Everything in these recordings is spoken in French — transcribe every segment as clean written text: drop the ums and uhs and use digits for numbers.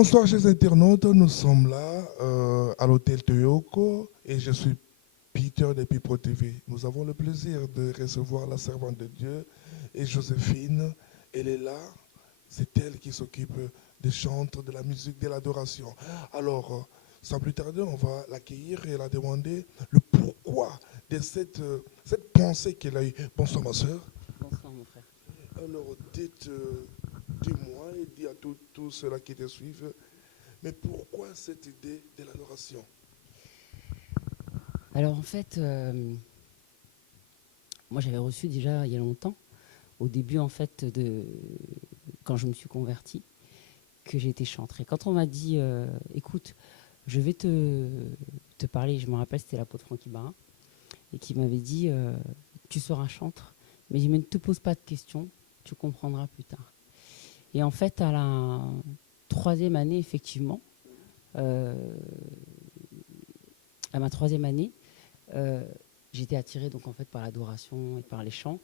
Bonsoir chers internautes, nous sommes là à l'hôtel Toyoko et je suis Peter de Pipro TV. Nous avons le plaisir de recevoir la servante de Dieu et Joséphine. Elle est là, c'est elle qui s'occupe des chantres, de la musique, de l'adoration. Alors, sans plus tarder, on va l'accueillir et la demander le pourquoi de cette pensée qu'elle a eue. Bonsoir ma soeur. Bonsoir mon frère. Alors, dis-moi et dis à tous ceux-là qui te suivent, mais pourquoi cette idée de l'adoration? Alors en fait, moi j'avais reçu déjà il y a longtemps, au début en fait quand je me suis convertie, que j'étais chantre. Et quand on m'a dit, écoute, je vais te parler, je me rappelle c'était l'apôtre Francky Barra, et qui m'avait dit, tu seras chantre, mais ne te pose pas de questions, tu comprendras plus tard. Et en fait à la troisième année effectivement, à ma troisième année, j'étais attirée donc en fait par l'adoration et par les chants,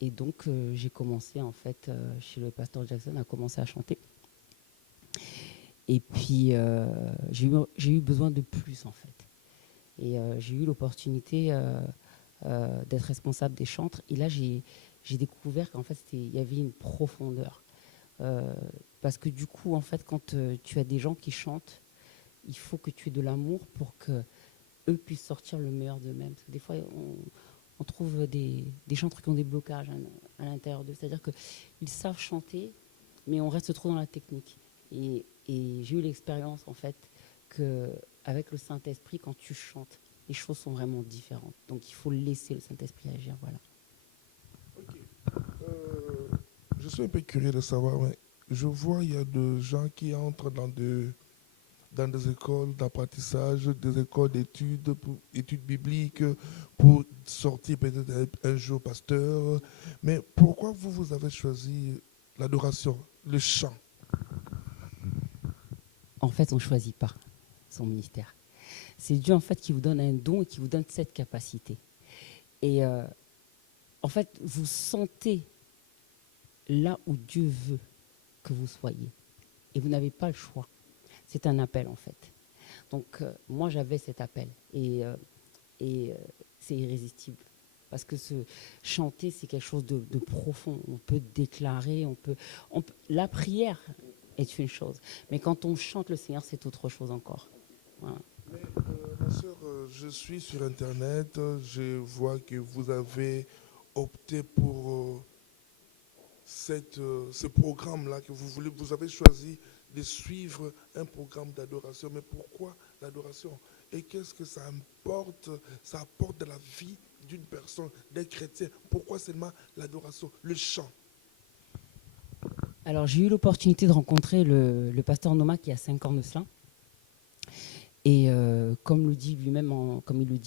et donc j'ai commencé en fait chez le pasteur Jackson à commencer à chanter. Et puis j'ai eu besoin de plus en fait, et j'ai eu l'opportunité d'être responsable des chantres. Et là j'ai découvert qu'en fait il y avait une profondeur, parce que du coup en fait quand tu as des gens qui chantent, il faut que tu aies de l'amour pour que eux puissent sortir le meilleur d'eux-mêmes. Parce que des fois, on trouve des chanteurs qui ont des blocages à l'intérieur d'eux. C'est-à-dire qu'ils savent chanter, mais on reste trop dans la technique. Et j'ai eu l'expérience, en fait, qu'avec le Saint-Esprit, quand tu chantes, les choses sont vraiment différentes. Donc, il faut laisser le Saint-Esprit agir. Voilà. Ok. Euh, je suis un peu curieux de savoir, mais je vois il y a des gens qui entrent dans des écoles d'apprentissage, des écoles d'études, études bibliques, pour sortir peut-être un jour pasteur. Mais pourquoi vous avez choisi l'adoration, le chant? En fait, on ne choisit pas son ministère. C'est Dieu, en fait, qui vous donne un don et qui vous donne cette capacité. Et en fait, vous sentez là où Dieu veut que vous soyez. Et vous n'avez pas le choix. C'est un appel, en fait. Donc, moi, j'avais cet appel. Et c'est irrésistible. Parce que chanter, c'est quelque chose de profond. On peut déclarer, la prière est une chose. Mais quand on chante le Seigneur, c'est autre chose encore. Voilà. Mais, ma soeur, je suis sur Internet, je vois que vous avez opté pour ce programme-là que vous voulez. Vous avez choisi de suivre un programme d'adoration. Mais pourquoi l'adoration? Et qu'est-ce que ça apporte? Ça apporte de la vie d'une personne, d'un chrétien. Pourquoi seulement l'adoration, le chant? Alors, j'ai eu l'opportunité de rencontrer le pasteur Noma qui a 5 ans de cela. Et comme il le dit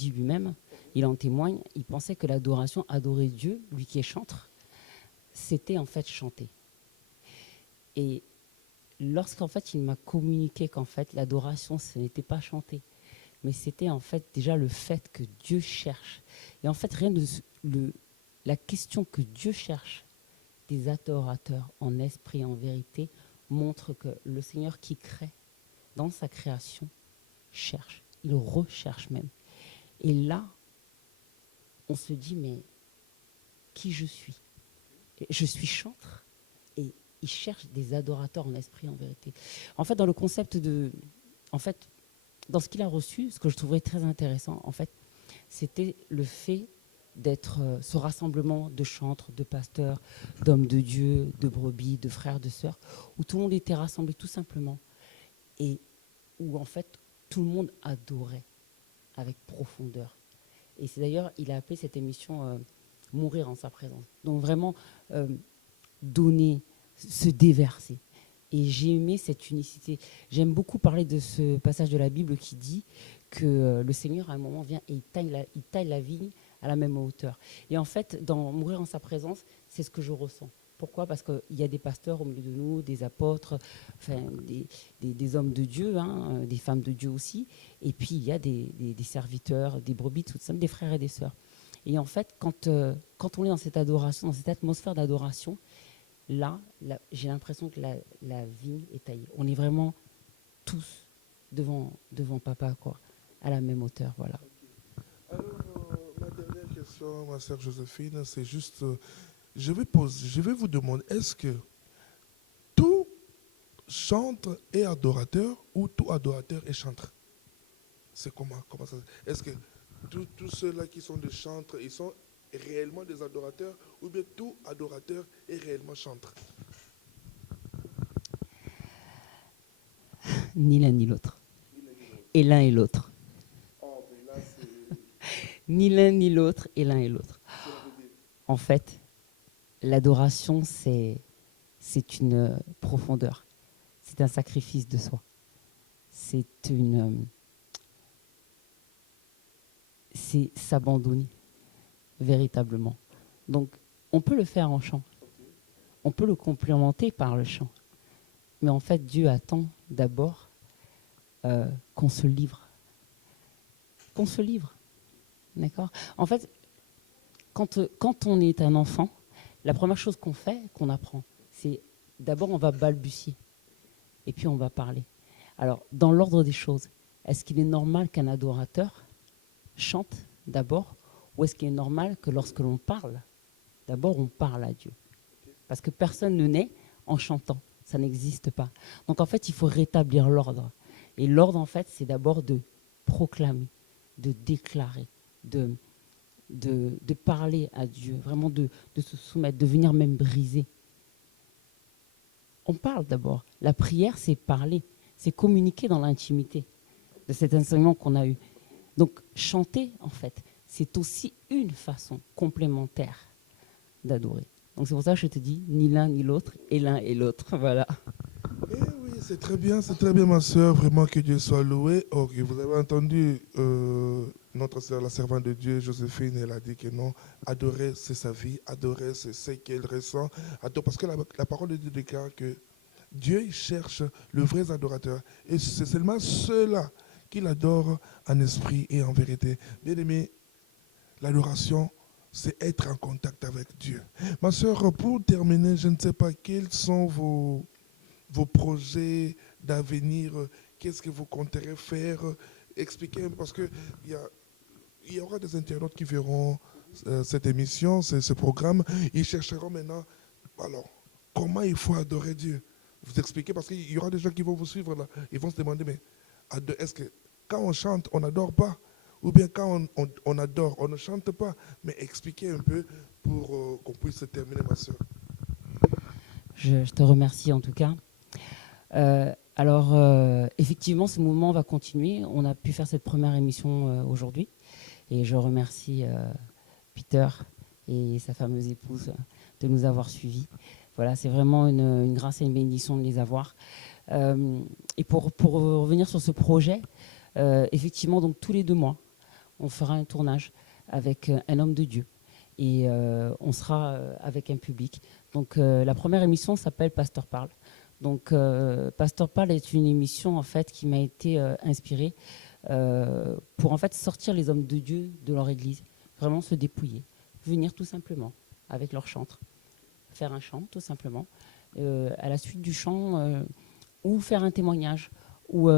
lui-même, il en témoigne, il pensait que l'adoration, adorer Dieu, lui qui est chantre, c'était en fait chanter. Et lorsqu'en fait il m'a communiqué qu'en fait l'adoration ce n'était pas chanter, mais c'était en fait déjà le fait que Dieu cherche. Et en fait la question que Dieu cherche des adorateurs en esprit et en vérité montre que le Seigneur qui crée dans sa création cherche, il recherche même. Et là, on se dit mais qui je suis? Je suis chantre. Et il cherche des adorateurs en esprit et en vérité. En fait, dans le concept dans ce qu'il a reçu, ce que je trouverais très intéressant, en fait, c'était le fait d'être ce rassemblement de chantres, de pasteurs, d'hommes de Dieu, de brebis, de frères, de sœurs, où tout le monde était rassemblé tout simplement, et où en fait tout le monde adorait avec profondeur. Et c'est d'ailleurs, il a appelé cette émission Mourir en sa présence. Donc vraiment, donner, se déverser. Et j'ai aimé cette unicité. J'aime beaucoup parler de ce passage de la Bible qui dit que le Seigneur, à un moment, vient et il taille la vigne à la même hauteur. Et en fait, dans Mourir en sa présence, c'est ce que je ressens. Pourquoi? Parce qu'il y a des pasteurs au milieu de nous, des apôtres, enfin, des hommes de Dieu, hein, des femmes de Dieu aussi. Et puis, il y a des serviteurs, des brebis, tout ça, des frères et des sœurs. Et en fait, quand on est dans cette adoration, dans cette atmosphère d'adoration, là, j'ai l'impression que la vigne est taillée. On est vraiment tous devant papa, quoi, à la même hauteur, voilà. Alors, ma dernière question, ma sœur Joséphine, c'est juste, je vais vous demander, est-ce que tout chantre est adorateur ou tout adorateur est chantre? C'est comment ça? Est-ce que tous ceux-là qui sont des chantres, ils sont réellement des adorateurs ou bien tout adorateur est réellement chantre? Ni l'un ni l'autre. Et l'un et l'autre. Oh, mais là, Ni l'un ni l'autre et l'un et l'autre. En fait, l'adoration, c'est une profondeur. C'est un sacrifice de soi. C'est s'abandonner véritablement. Donc, on peut le faire en chant. On peut le complémenter par le chant. Mais en fait, Dieu attend d'abord qu'on se livre. Qu'on se livre. D'accord? En fait, quand on est un enfant, la première chose qu'on fait, qu'on apprend, c'est d'abord on va balbutier. Et puis on va parler. Alors, dans l'ordre des choses, est-ce qu'il est normal qu'un adorateur chante d'abord, ou est-ce qu'il est normal que lorsque l'on parle, d'abord on parle à Dieu? Parce que personne ne naît en chantant, ça n'existe pas. Donc en fait, il faut rétablir l'ordre. Et l'ordre, en fait, c'est d'abord de proclamer, de déclarer, de parler à Dieu, vraiment de se soumettre, de venir même briser. On parle d'abord. La prière, c'est parler, c'est communiquer dans l'intimité de cet enseignement qu'on a eu. Donc chanter, en fait, c'est aussi une façon complémentaire d'adorer. Donc c'est pour ça que je te dis, ni l'un ni l'autre, et l'un et l'autre, voilà. Eh oui, c'est très bien, ma soeur. Vraiment que Dieu soit loué. Ok, vous avez entendu notre sœur, la servante de Dieu, Joséphine, elle a dit que non, adorer, c'est sa vie, adorer, c'est ce qu'elle ressent. Parce que la parole de Dieu déclare que Dieu il cherche le vrai adorateur. Et c'est seulement ceux-là qui l'adorent en esprit et en vérité. Bien aimé, l'adoration, c'est être en contact avec Dieu. Ma soeur, pour terminer, je ne sais pas quels sont vos projets d'avenir, qu'est-ce que vous compterez faire, expliquez, parce qu'il y aura des internautes qui verront cette émission, ce programme, ils chercheront maintenant, alors, comment il faut adorer Dieu. Vous expliquez, parce qu'il y aura des gens qui vont vous suivre là, ils vont se demander, mais est-ce que quand on chante, on n'adore pas? Ou bien quand on adore, on ne chante pas? Mais expliquez un peu pour qu'on puisse terminer, ma soeur. Je te remercie en tout cas. Alors, effectivement, ce mouvement va continuer. On a pu faire cette première émission aujourd'hui. Et je remercie Peter et sa fameuse épouse de nous avoir suivis. Voilà, c'est vraiment une grâce et une bénédiction de les avoir. Et pour revenir sur ce projet, effectivement, donc tous les 2 mois, on fera un tournage avec un homme de Dieu. Et on sera avec un public. Donc la première émission s'appelle Pasteur Parle. Donc Pasteur Parle est une émission en fait qui m'a été inspirée pour en fait sortir les hommes de Dieu de leur église, vraiment se dépouiller, venir tout simplement avec leur chantre, faire un chant tout simplement, à la suite du chant ou faire un témoignage, ou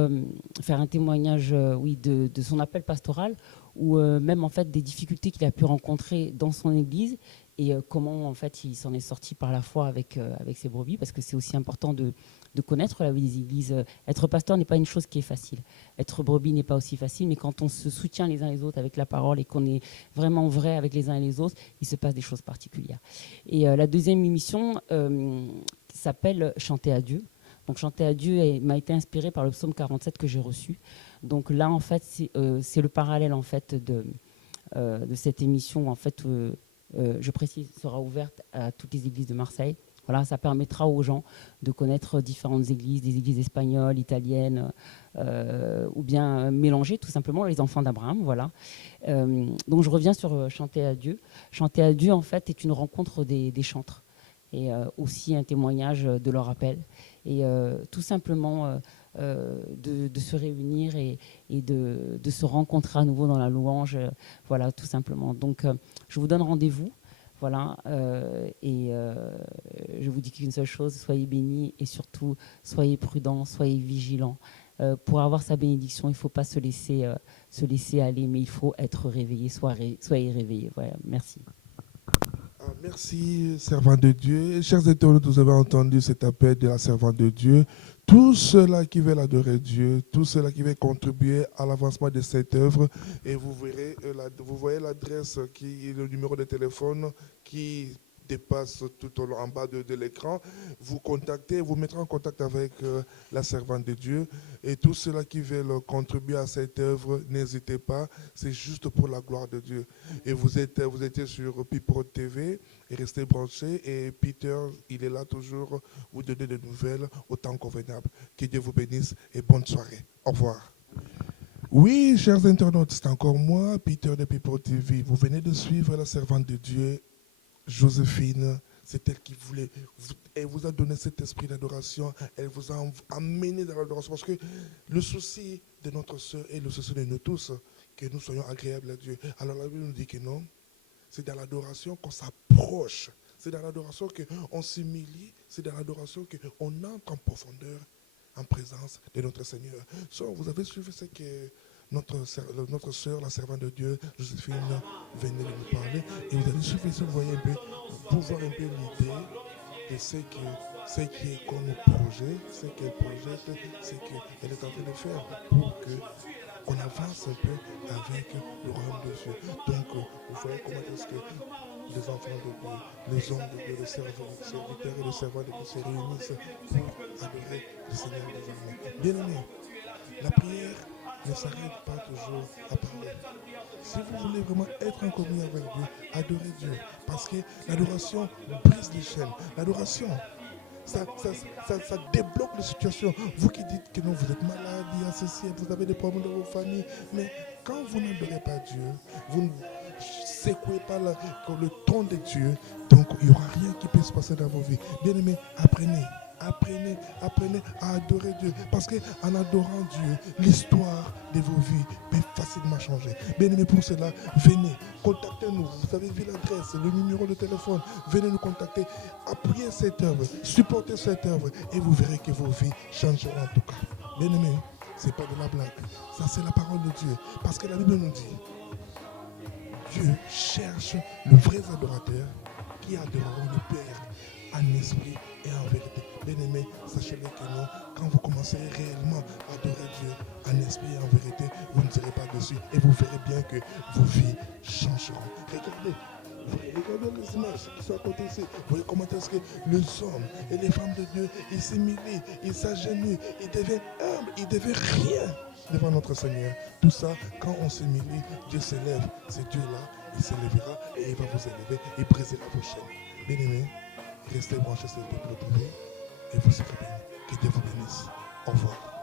faire un témoignage oui, de son appel pastoral, ou même en fait des difficultés qu'il a pu rencontrer dans son église et comment en fait il s'en est sorti par la foi avec ses brebis, parce que c'est aussi important de connaître la vie des églises. Être pasteur n'est pas une chose qui est facile. Être brebis n'est pas aussi facile, mais quand on se soutient les uns les autres avec la parole et qu'on est vraiment vrai avec les uns et les autres, il se passe des choses particulières. Et la deuxième émission s'appelle Chanter à Dieu. Donc chanter à Dieu m'a été inspiré par le psaume 47 que j'ai reçu. Donc là, en fait, c'est le parallèle en fait de cette émission. En fait, je précise, sera ouverte à toutes les églises de Marseille. Voilà, ça permettra aux gens de connaître différentes églises, des églises espagnoles, italiennes, ou bien mélangées, tout simplement, les enfants d'Abraham. Voilà. Donc je reviens sur Chanter à Dieu. Chanter à Dieu, en fait, est une rencontre des chantres et aussi un témoignage de leur appel. Et tout simplement de se réunir et de se rencontrer à nouveau dans la louange. Voilà, tout simplement. Donc je vous donne rendez-vous. Voilà, et je vous dis qu'une seule chose, soyez bénis et surtout soyez prudents, soyez vigilants. pour avoir sa bénédiction, il ne faut pas se laisser aller, mais il faut être réveillé. Soyez réveillés. Voilà, merci. Merci, servant de Dieu. Chers internautes, vous avez entendu cet appel de la servante de Dieu. Tous ceux-là qui veulent adorer Dieu, tous ceux-là qui veulent contribuer à l'avancement de cette œuvre, et vous verrez, vous voyez l'adresse, le numéro de téléphone qui dépasse tout en bas de l'écran. Vous contactez, vous mettrez en contact avec la servante de Dieu. Et tous ceux-là qui veulent contribuer à cette œuvre, n'hésitez pas. C'est juste pour la gloire de Dieu. Et vous étiez sur Pipro TV et restez branchés. Et Peter, il est là toujours, vous donner des nouvelles au temps convenable. Que Dieu vous bénisse et bonne soirée. Au revoir. Oui, chers internautes, c'est encore moi, Peter de Pipro TV. Vous venez de suivre la servante de Dieu, Joséphine. C'est elle qui voulait, elle vous a donné cet esprit d'adoration, elle vous a amené dans l'adoration. Parce que le souci de notre soeur et le souci de nous tous, que nous soyons agréables à Dieu. Alors la Bible nous dit que non, c'est dans l'adoration qu'on s'approche, c'est dans l'adoration qu'on s'humilie, c'est dans l'adoration qu'on entre en profondeur, en présence de notre Seigneur. So, vous avez suivi ce que notre soeur, la servante de Dieu, Joséphine, venait de nous parler. Et vous avez suffi, vous voyez un peu, pour voir un peu l'idée de ce qui est comme projet, ce qu'elle projette, ce qu'elle est en train de faire pour qu'on avance un peu avec le royaume de Dieu. Donc, vous voyez comment est-ce que les enfants de Dieu, les hommes de Dieu, les serviteurs et les servants de Dieu se réunissent pour adorer le Seigneur des armées. Bien aimé, la prière ne s'arrête pas toujours à parler. Si vous voulez vraiment être en communion avec Dieu, adorez Dieu. Parce que l'adoration brise les chaînes. L'adoration, ça débloque les situations. Vous qui dites que non, vous êtes malade, il y a ceci, vous avez des problèmes dans vos familles. Mais quand vous n'adorez pas Dieu, vous ne secouez pas le ton de Dieu, donc il n'y aura rien qui peut se passer dans vos vies. Bien aimés, apprenez à adorer Dieu. Parce qu'en adorant Dieu, l'histoire de vos vies peut facilement changer. Bien aimé, pour cela, venez, contactez-nous. Vous avez vu l'adresse, le numéro de téléphone. Venez nous contacter. Appuyez cette œuvre, supportez cette œuvre et vous verrez que vos vies changeront en tout cas. Bien aimé, ce n'est pas de la blague. Ça, c'est la parole de Dieu. Parce que la Bible nous dit, Dieu cherche le vrai adorateur qui adoreront le Père en esprit et en vérité. Bien-aimés, sachez-le que non, quand vous commencerez réellement à adorer Dieu en esprit et en vérité, vous ne serez pas dessus et vous verrez bien que vos vies changeront. Regardez les images qui sont à côté ici. Vous voyez comment est-ce que les hommes et les femmes de Dieu, ils s'humilient, ils s'agenouillent, ils deviennent humbles, ils deviennent rien devant notre Seigneur. Tout ça, quand on s'humilie, Dieu s'élève. C'est Dieu-là, il s'élèvera et il va vous élever et brisera vos chaînes. Bien-aimés, restez branchés sur le TV et vous serez bénis. Que Dieu vous bénisse. Au revoir.